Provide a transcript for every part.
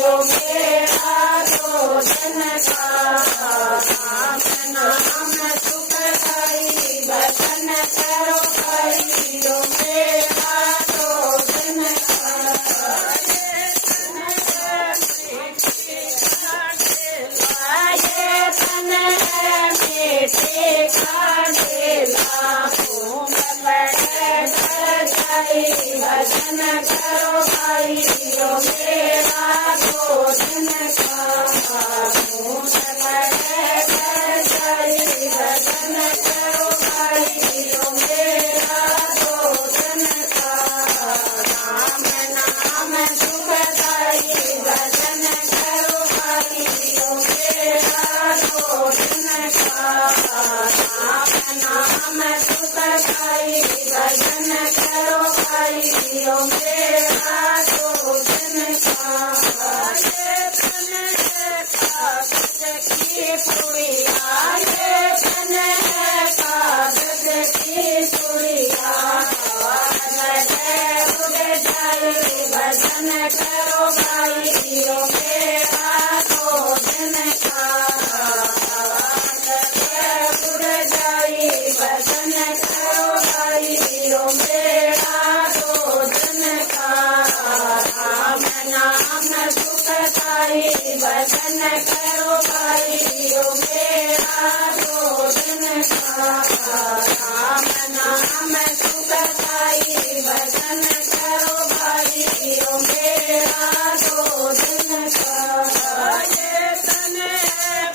यो मेरा तो जन का राम नाम सुखदाई भजन करो भाई यो मेरा तो जन का मीठे खाडेला घूम पड़े भजन करो भाई यो मेरा तो जन का घूम पड़े भजन करो भाई यो मेरा तो जन का राम नाम सुखदाई भजन करो भाई यो मेरा तो जन का राम नाम सुखदाई भजन करो भाई यो मेरा तो जन का की पुड़िया ये तन है कागज की पुड़िया उड़ जाई भजन करो भाई यो मेरा तो जन का उड़ जाई भजन करो भाई यो मेरा तो जन का राम नाम सुखदाई भजन करो भाई यो मेरा तो जन का राम नाम सुखदाई भजन करो भाई यो मेरा तो जन का ये तन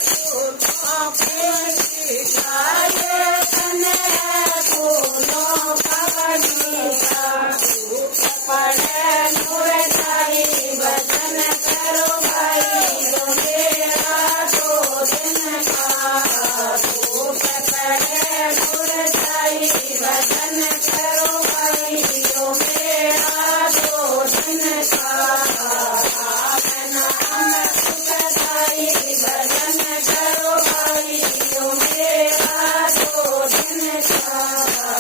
फूलों की ये तन फूलों का बगीचा पड़े नूर जाई भजन करो भाई यो मेरा तो जन का धूप पड़े नूर जाई भजन करो भाई यो मेरा तो जन का राम नाम सुखदाई भजन करो भाई यो मेरा तो जन का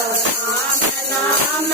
राम नाम